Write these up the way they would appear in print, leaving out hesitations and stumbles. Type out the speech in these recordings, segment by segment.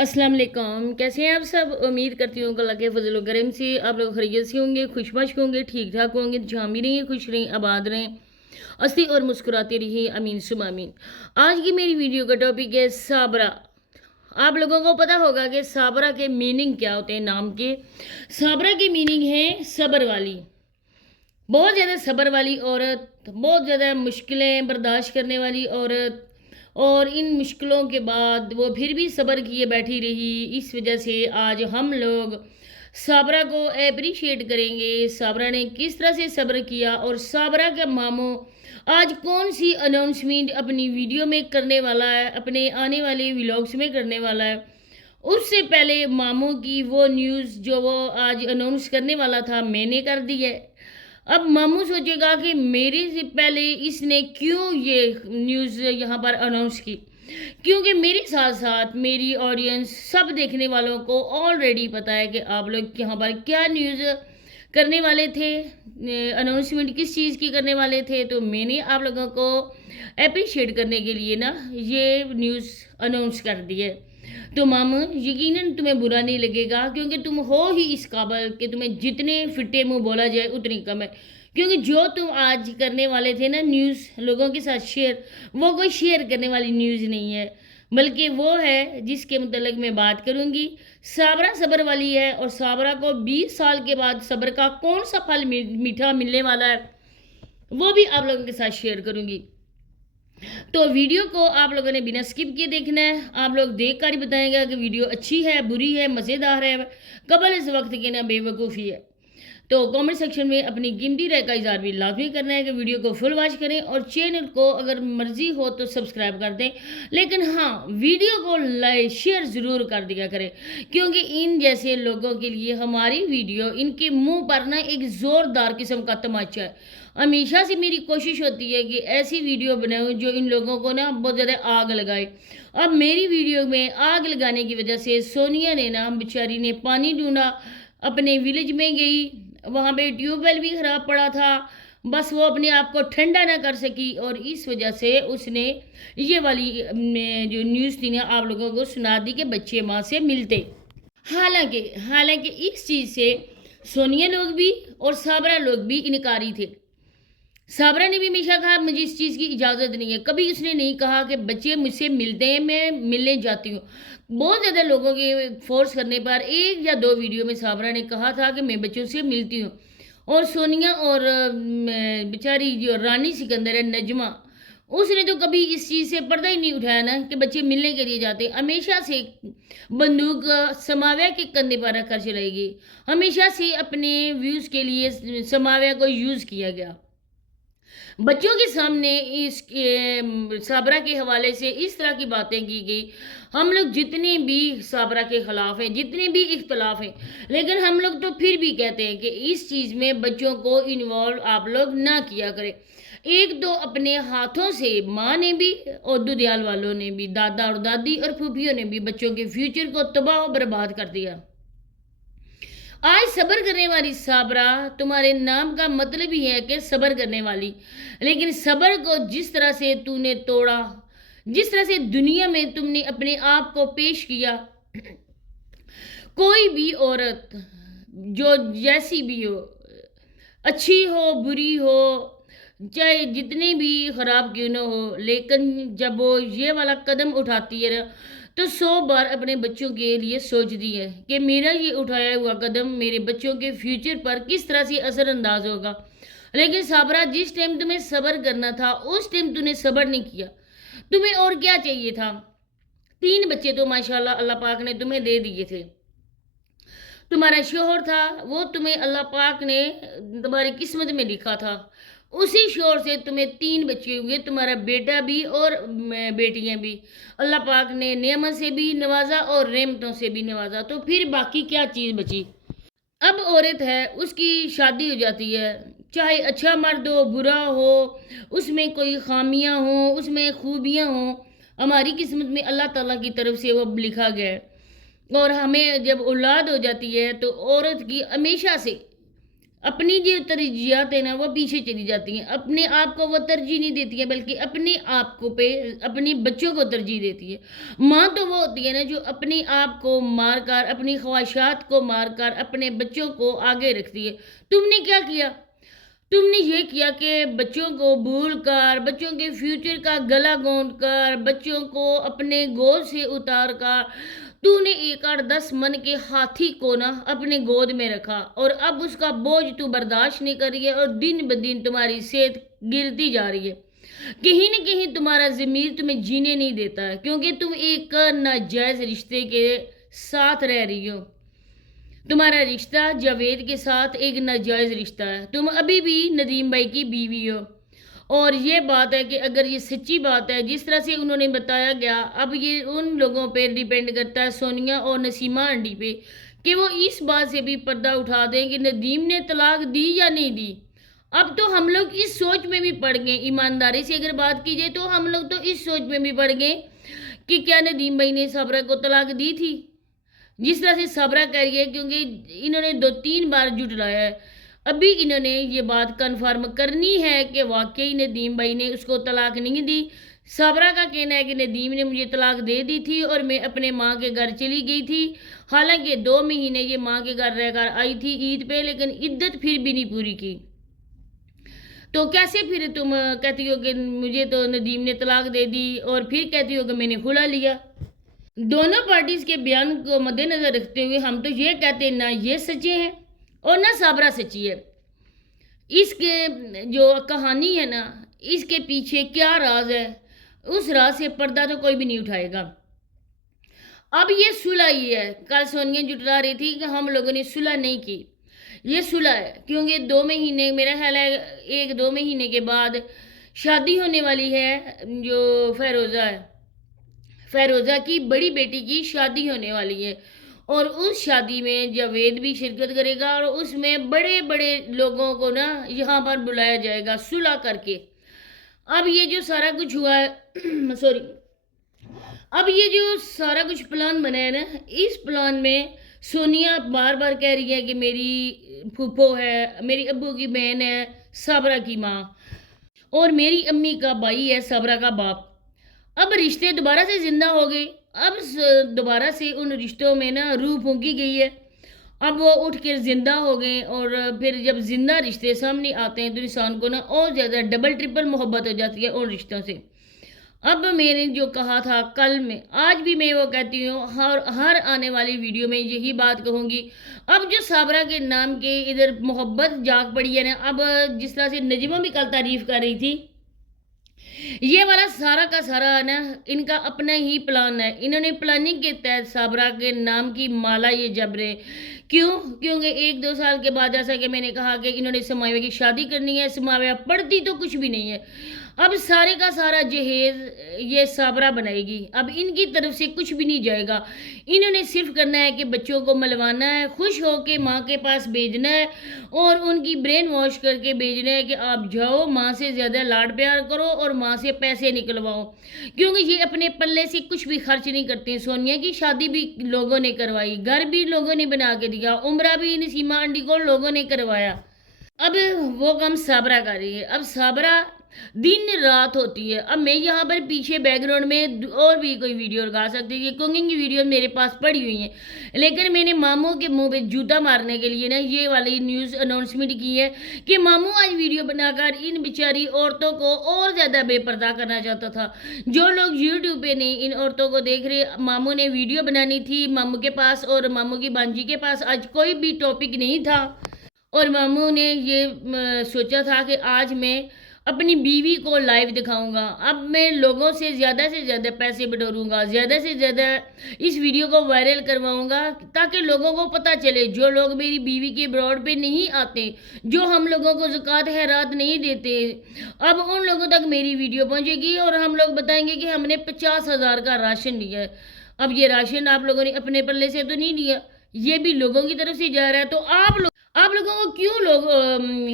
السلام علیکم، کیسے ہیں آپ سب؟ امید کرتی ہوں کہ اللہ کے فضل و کرم سے آپ لوگ خیریت سے ہوں گے، خوش بش ہوں گے، ٹھیک ٹھاک ہوں گے، جہاں بھی رہیں خوش رہیں، آباد رہیں، ہنستے اور مسکراتے رہیں، امین ثم امین۔ آج کی میری ویڈیو کا ٹاپک ہے صابرہ۔ آپ لوگوں کو پتہ ہوگا کہ صابرہ کے میننگ کیا ہوتے ہیں نام کے۔ صابرہ کی میننگ ہے صبر والی، بہت زیادہ صبر والی عورت، بہت زیادہ مشکلیں برداشت کرنے والی عورت، اور ان مشکلوں کے بعد وہ پھر بھی صبر کیے بیٹھی رہی۔ اس وجہ سے آج ہم لوگ صابرہ کو اپریشیٹ کریں گے، صابرہ نے کس طرح سے صبر کیا، اور صابرہ کا ماموں آج کون سی اناؤنسمنٹ اپنی ویڈیو میں کرنے والا ہے، اپنے آنے والے ولاگس میں کرنے والا ہے۔ اس سے پہلے ماموں کی وہ نیوز جو وہ آج اناؤنس کرنے والا تھا میں نے کر دی ہے۔ اب ماموں سوچے گا کہ میرے سے پہلے اس نے کیوں یہ نیوز یہاں پر اناؤنس کی، کیونکہ میرے ساتھ ساتھ میری آڈینس سب دیکھنے والوں کو آلریڈی پتہ ہے کہ آپ لوگ یہاں پر کیا نیوز کرنے والے تھے، اناؤنسمنٹ کس چیز کی کرنے والے تھے۔ تو میں نے آپ لوگوں کو اپریشیٹ کرنے کے لیے نا یہ نیوز اناؤنس کر دی ہے۔ تو ماموں یقیناً تمہیں برا نہیں لگے گا، کیونکہ تم ہو ہی اس قابل کہ تمہیں جتنے فٹے منہ بولا جائے اتنی کم ہے۔ کیونکہ جو تم آج کرنے والے تھے نا نیوز لوگوں کے ساتھ شیئر، وہ کوئی شیئر کرنے والی نیوز نہیں ہے، بلکہ وہ ہے جس کے متعلق میں بات کروں گی۔ صابرہ صبر والی ہے، اور صابرہ کو 20 سال کے بعد صبر کا کون سا پھل میٹھا ملنے والا ہے وہ بھی آپ لوگوں کے ساتھ شیئر کروں گی۔ تو ویڈیو کو آپ لوگوں نے بنا سکپ کیے دیکھنا ہے۔ آپ لوگ دیکھ کر ہی بتائیں گا کہ ویڈیو اچھی ہے، بری ہے، مزیدار ہے، قبل اس وقت کی نہ بے وقوفی ہے۔ تو کامنٹ سیکشن میں اپنی قیمتی رائے کا اظہار بھی لازمی کرنا ہے کہ ویڈیو کو فل واچ کریں، اور چینل کو اگر مرضی ہو تو سبسکرائب کر دیں، لیکن ہاں ویڈیو کو شیئر ضرور کر دیا کریں، کیونکہ ان جیسے لوگوں کے لیے ہماری ویڈیو ان کے منہ پر نا ایک زوردار قسم کا تماچا ہے۔ ہمیشہ سے میری کوشش ہوتی ہے کہ ایسی ویڈیو بناؤں جو ان لوگوں کو نا بہت زیادہ آگ لگائے۔ اب میری ویڈیو میں آگ لگانے کی وجہ سے سونیا نے نا بیچاری نے پانی ڈھونڈا، اپنے ویلیج میں گئی، وہاں پہ ٹیوب ویل بھی خراب پڑا تھا، بس وہ اپنے آپ کو ٹھنڈا نہ کر سکی، اور اس وجہ سے اس نے یہ والی جو نیوز تھی نا آپ لوگوں کو سنا دی کہ بچے ماں سے ملتے۔ حالانکہ اس چیز سے سونیا لوگ بھی اور صابرہ لوگ بھی انکاری تھے۔ صابرہ نے بھی ہمیشہ کہا مجھے اس چیز کی اجازت نہیں ہے، کبھی اس نے نہیں کہا کہ بچے مجھ سے ملتے ہیں میں ملنے جاتی ہوں۔ بہت زیادہ لوگوں کے فورس کرنے پر ایک یا دو ویڈیو میں صابرہ نے کہا تھا کہ میں بچوں سے ملتی ہوں، اور سونیا اور بیچاری جو رانی سکندر ہے نجمہ، اس نے تو کبھی اس چیز سے پردہ ہی نہیں اٹھایا نا کہ بچے ملنے کے لیے جاتے۔ ہمیشہ سے بندوق سماویہ کے کندھے پر رکھ کر چلائی گئی، ہمیشہ سے اپنے ویوز کے لیے سماویہ کو یوز کیا گیا۔ بچوں کے سامنے اس صابرہ کے حوالے سے اس طرح کی باتیں کی گئی۔ ہم لوگ جتنے بھی صابرہ کے خلاف ہیں، جتنے بھی اختلاف ہیں، لیکن ہم لوگ تو پھر بھی کہتے ہیں کہ اس چیز میں بچوں کو انوالو آپ لوگ نہ کیا کریں۔ ایک تو اپنے ہاتھوں سے ماں نے بھی اور دودیال والوں نے بھی، دادا اور دادی اور پھوپھیوں نے بھی بچوں کے فیوچر کو تباہ و برباد کر دیا۔ آج صبر کرنے والی صابرہ، تمہارے نام کا مطلب ہی ہے کہ صبر کرنے والی، لیکن صبر کو جس طرح سے تو نے توڑا، جس طرح سے دنیا میں تم نے اپنے آپ کو پیش کیا، کوئی بھی عورت جو جیسی بھی ہو، اچھی ہو بری ہو، چاہے جتنے بھی خراب کیوں نہ ہو، لیکن جب وہ یہ والا قدم اٹھاتی ہے تو 100 بار اپنے بچوں کے لیے سوچتی ہے کہ میرا یہ اٹھایا ہوا قدم میرے بچوں کے فیوچر پر کس طرح سے اثر انداز ہوگا۔ لیکن صابرہ، جس ٹائم تمہیں صبر کرنا تھا اس ٹائم تم نے صبر نہیں کیا۔ تمہیں اور کیا چاہیے تھا؟ 3 بچے تو ماشاءاللہ اللہ پاک نے تمہیں دے دیے تھے۔ تمہارا شوہر تھا، وہ تمہیں اللہ پاک نے تمہاری قسمت میں لکھا تھا، اسی شوہر سے تمہیں 3 بچے ہوئے، تمہارا بیٹا بھی اور بیٹیاں بھی۔ اللہ پاک نے نعمت سے بھی نوازا اور رحمتوں سے بھی نوازا، تو پھر باقی کیا چیز بچی؟ اب عورت ہے، اس کی شادی ہو جاتی ہے، چاہے اچھا مرد ہو برا ہو، اس میں کوئی خامیاں ہوں اس میں خوبیاں ہوں، ہماری قسمت میں اللہ تعالیٰ کی طرف سے وہ لکھا گیا ہے۔ اور ہمیں جب اولاد ہو جاتی ہے تو عورت کی ہمیشہ سے اپنی جو ترجیحات ہیں نا وہ پیچھے چلی جاتی ہیں، اپنے آپ کو وہ ترجیح نہیں دیتی ہیں بلکہ اپنے آپ کو پہ اپنی بچوں کو ترجیح دیتی ہے۔ ماں تو وہ ہوتی ہے نا جو اپنے آپ کو مار کر، اپنی خواہشات کو مار کر اپنے بچوں کو آگے رکھتی ہے۔ تم نے کیا کیا؟ تم نے یہ کیا کہ بچوں کو بھول کر، بچوں کے فیوچر کا گلا گھونٹ کر، بچوں کو اپنے گود سے اتار کر تو نے 1 8 10 من کے ہاتھی کو نا اپنے گود میں رکھا، اور اب اس کا بوجھ تو برداشت نہیں کر رہی ہے، اور دن بدن تمہاری صحت گرتی جا رہی ہے۔ کہیں نہ کہیں تمہارا ضمیر تمہیں جینے نہیں دیتا ہے، کیونکہ تم ایک ناجائز رشتے کے ساتھ رہ رہی ہو۔ تمہارا رشتہ جاوید کے ساتھ ایک ناجائز رشتہ ہے، تم ابھی بھی ندیم بھائی کی بیوی ہو۔ اور یہ بات ہے کہ اگر یہ سچی بات ہے جس طرح سے انہوں نے بتایا گیا، اب یہ ان لوگوں پہ ڈیپینڈ کرتا ہے، سونیا اور نسیمہ آنٹی پہ، کہ وہ اس بات سے بھی پردہ اٹھا دیں کہ ندیم نے طلاق دی یا نہیں دی۔ اب تو ہم لوگ اس سوچ میں بھی پڑ گئے، ایمانداری سے اگر بات کی جائے تو ہم لوگ تو اس سوچ میں بھی پڑ گئے کہ کیا ندیم بھائی نے صبرہ کو طلاق دی تھی، جس طرح سے صبرہ کر رہی ہے، کیونکہ انہوں نے 2 3 بار جھٹلایا ہے۔ ابھی انہوں نے یہ بات کنفرم کرنی ہے کہ واقعی ندیم بھائی نے اس کو طلاق نہیں دی۔ صبرہ کا کہنا ہے کہ ندیم نے مجھے طلاق دے دی تھی اور میں اپنے ماں کے گھر چلی گئی تھی، حالانکہ 2 مہینے یہ ماں کے گھر رہ کر آئی تھی عید پہ، لیکن عدت پھر بھی نہیں پوری کی۔ تو کیسے پھر تم کہتی ہو کہ مجھے تو ندیم نے طلاق دے دی اور پھر کہتی ہو کہ میں نے خلا لیا؟ دونوں پارٹیز کے بیان کو مد نظر رکھتے ہوئے ہم تو یہ کہتے ہیں نہ یہ سچے ہیں اور نہ صابرہ سچی ہے۔ اس کے جو کہانی ہے نا، اس کے پیچھے کیا راز ہے، اس راز سے پردہ تو کوئی بھی نہیں اٹھائے گا۔ اب یہ صلح ہی ہے، کل سونیا جٹلا رہی تھی کہ ہم لوگوں نے صلح نہیں کی، یہ صلح ہے، کیونکہ 2 مہینے میرا خیال ہے 1 2 مہینے کے بعد شادی ہونے والی ہے، جو فیروزہ کی بڑی بیٹی کی شادی ہونے والی ہے، اور اس شادی میں جاوید بھی شرکت کرے گا، اور اس میں بڑے بڑے لوگوں کو نا یہاں پر بلایا جائے گا صلح کر کے۔ اب یہ جو سارا کچھ ہوا ہے اب یہ جو سارا کچھ پلان بنا ہے نا، اس پلان میں سونیا بار بار کہہ رہی ہے کہ میری پھوپھو ہے، میری ابو کی بہن ہے صابرہ کی ماں، اور میری امی کا بھائی ہے صابرہ کا باپ۔ اب رشتے دوبارہ سے زندہ ہو گئے، اب دوبارہ سے ان رشتوں میں نا روح پھونکی گئی ہے، اب وہ اٹھ کر زندہ ہو گئے، اور پھر جب زندہ رشتے سامنے آتے ہیں تو انسان کو نا اور زیادہ ڈبل ٹرپل محبت ہو جاتی ہے ان رشتوں سے۔ اب میں نے جو کہا تھا کل میں، آج بھی میں وہ کہتی ہوں، ہر آنے والی ویڈیو میں یہی بات کہوں گی۔ اب جو صابرہ کے نام کے ادھر محبت جاگ پڑی ہے نا، اب جس طرح سے نجمہ بھی کل تعریف کر رہی تھی، یہ والا سارا کا سارا نا ان کا اپنا ہی پلان ہے، انہوں نے پلاننگ کے تحت صابرہ کے نام کی مالا یہ جبرے، کیونکہ 1 2 سال کے بعد، جیسا کہ میں نے کہا کہ انہوں نے سماویہ کی شادی کرنی ہے، سماویہ پڑھتی تو کچھ بھی نہیں ہے، اب سارے کا سارا جہیز یہ صابرہ بنائے گی، اب ان کی طرف سے کچھ بھی نہیں جائے گا، انہوں نے صرف کرنا ہے کہ بچوں کو ملوانا ہے، خوش ہو کے ماں کے پاس بھیجنا ہے، اور ان کی برین واش کر کے بھیجنا ہے کہ آپ جاؤ ماں سے زیادہ لاڈ پیار کرو اور ماں سے پیسے نکلواؤ، کیونکہ یہ اپنے پلے سے کچھ بھی خرچ نہیں کرتے ہیں۔ سونیا کی شادی بھی لوگوں نے کروائی، گھر بھی لوگوں نے بنا کے دیا، عمرہ بھی نسیمہ آنٹی کو لوگوں نے کروایا، اب وہ کام صابرہ کر رہی ہے۔ اب صابرہ دن رات ہوتی ہے۔ اب میں یہاں پر پیچھے بیک گراؤنڈ میں اور بھی کوئی ویڈیو لگا سکتی تھی، کوکنگ کی ویڈیو میرے پاس پڑی ہوئی ہیں، لیکن میں نے ماموں کے منہ پہ جوتا مارنے کے لیے نا یہ والی نیوز اناؤنسمنٹ کی ہے کہ ماموں آج ویڈیو بنا کر ان بیچاری عورتوں کو اور زیادہ بے پردہ کرنا چاہتا تھا۔ جو لوگ یوٹیوب پہ نہیں ان عورتوں کو دیکھ رہے، ماموں نے ویڈیو بنانی تھی، ماموں کے پاس اور ماموں کی بانجی کے پاس آج کوئی بھی ٹاپک نہیں تھا، اور ماموں نے یہ سوچا تھا کہ آج میں اپنی بیوی کو لائیو دکھاؤں گا، اب میں لوگوں سے زیادہ پیسے بٹوروں گا، زیادہ سے زیادہ اس ویڈیو کو وائرل کرواؤں گا، تاکہ لوگوں کو پتہ چلے، جو لوگ میری بیوی کے براڈ پہ نہیں آتے، جو ہم لوگوں کو زکوٰۃ خیرات نہیں دیتے، اب ان لوگوں تک میری ویڈیو پہنچے گی اور ہم لوگ بتائیں گے کہ ہم نے 50,000 کا راشن لیا ہے۔ اب یہ راشن آپ لوگوں نے اپنے پلے سے تو نہیں لیا، یہ بھی لوگوں کی طرف سے جا رہا ہے، تو آپ لوگوں کو کیوں لوگ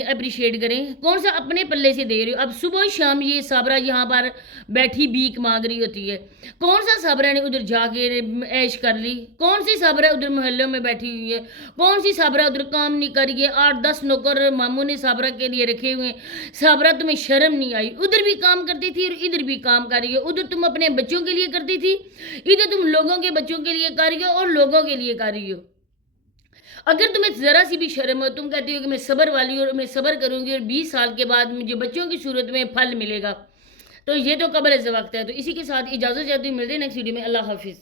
اپریشیٹ کریں؟ کون سا اپنے پلے سے دے رہے ہو؟ اب صبح شام یہ صابرہ یہاں پر بیٹھی بھیک مانگ رہی ہوتی ہے، کون سا صابرہ نے ادھر جا کے عیش کر لی؟ کون سی صابرہ ادھر محلوں میں بیٹھی ہوئی ہے؟ کون سی صابرہ ادھر کام نہیں کر رہی ہے؟ 8-10 نوکر ماموں نے صابرہ کے لیے رکھے ہوئے ہیں، صابرہ تمہیں شرم نہیں آئی؟ ادھر بھی کام کرتی تھی اور ادھر بھی کام کر رہی ہے، ادھر تم اپنے بچوں کے لیے کرتی تھی، ادھر تم لوگوں کے بچوں کے لیے کر رہی ہو اور لوگوں کے لیے کر رہی ہو۔ اگر تمہیں ذرا سی بھی شرم ہو، تم کہتی ہو کہ میں صبر والی ہوں اور میں صبر کروں گی اور 20 سال کے بعد مجھے بچوں کی صورت میں پھل ملے گا، تو یہ تو قبل از وقت ہے۔ تو اسی کے ساتھ اجازت چاہتی ہوں، ملتے ہیں نیکسٹ ویڈیو میں۔ اللہ حافظ۔